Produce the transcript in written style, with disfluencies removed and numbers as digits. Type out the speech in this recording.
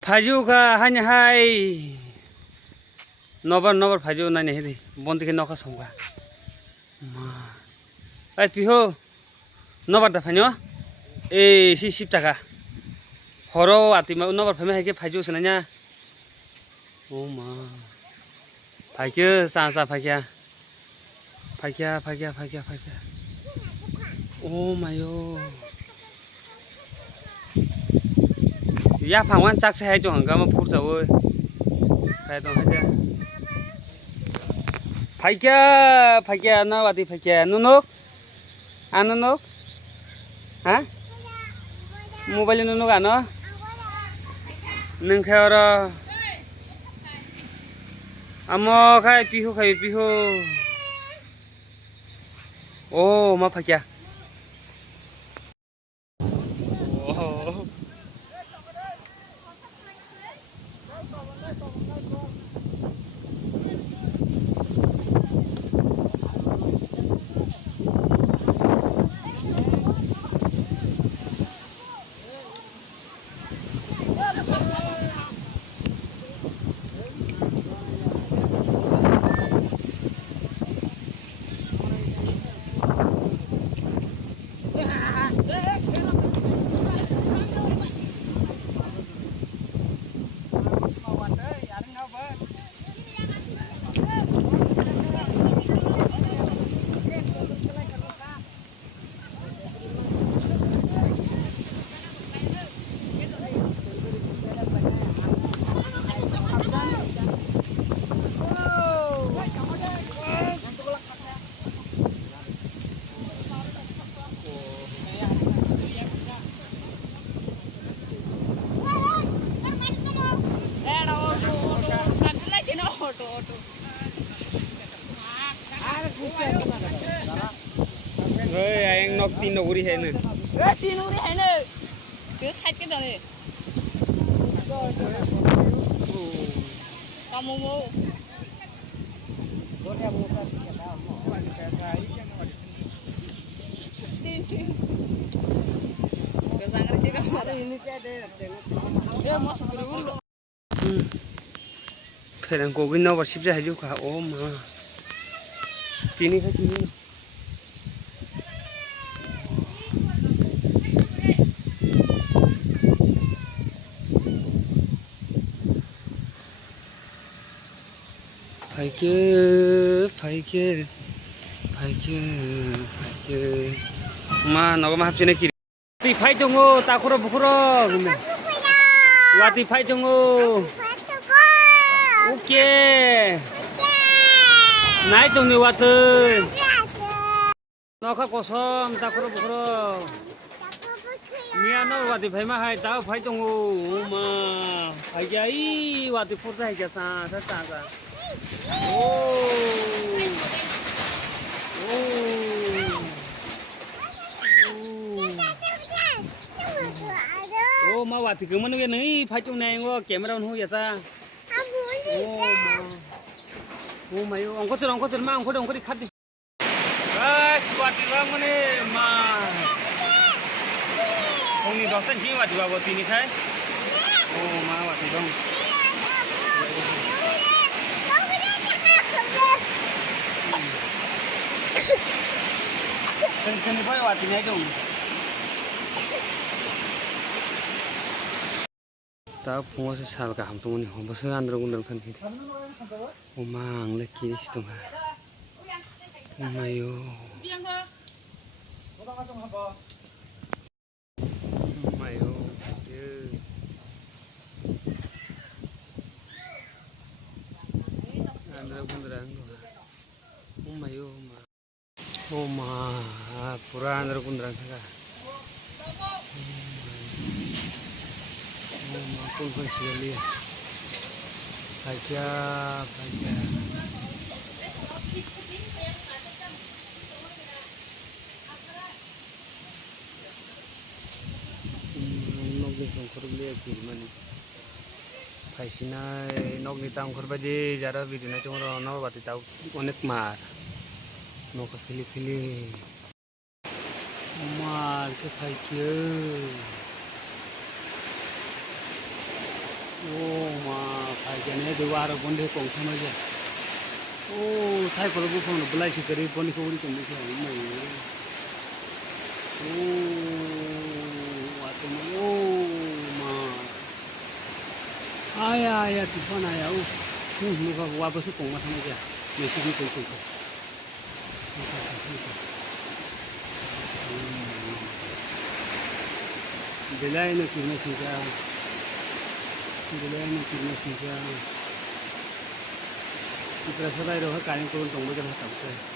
Phaju ka hanya hai nobar phaju nani hedi bondi ke noka somga ma ai piho nobar da phanyo e si sip taka horo ati ma nobar phame hai ke phaju sananya o ma phakya sa phakya o mayo ya phangwan chak se hai jo hanga ma phur jaw oi kai dong hai phakya na wati phakya nunuk anunuk ha mobile nunuk ano nung khai ora amo khai pihu oh ma phakya oh rồi anh nó tin đâu đi hết nữa tin đâu đi hết nữa cứ sạch cái đó này kamu mau फिर हमको भी नौ वर्ष से हजू कहा ओ माँ तीनी का तीनी फाइके मा नगमा हाबसिने कि ती फाइ दङो ताखरो बुखरो वाती फाइ दङो ओके नाय दङो वातो नखा कसम ताखरो बुखरो मियानो वाती फाइ मा हाय ता फाइ दङो मा फाइ गाई वाती फुरता हाय सा सा oh mau wati ke mana ni phaju nai ngo camera on hu ya ta oh mai ongko tur ma ongko di khat di guys wati la mane ma ongni dosan ji wati ba wati ni khai oh ma wati dong Seni boy wati nai dong ता फुङाव से साल गाहाम दंनि हमबसो आन्द्र गुन्द्र थानखि अमा आं लेखि सिदं अमायो अमायो आन्द्र गुन्द्र अमायो अमा पुरा आन्द्र गुन्द्र थागा कौन सी फाइक्या नगनि संखर माने फाइसिनाय नगनि टाउनखर बायदि जारा बिदिनाय दङ र' नबाथि दाउ अनेक मार न'खौ फिलि मार के फाइक्यो ओ मा फाइजाने दुआर बंदे को समझे ओ थाई पर बुफों बुलाई से करे बंदे को उड़ी को मुझे नहीं ओ वातो ओ मा आया आया तूफान आया ओ मुझे वापस को मत समझे मैं सीधी को Bilay na kinasiya. Bilay na kinasiya. Ipra sa tayo ha kain ko tong mo jang tapos.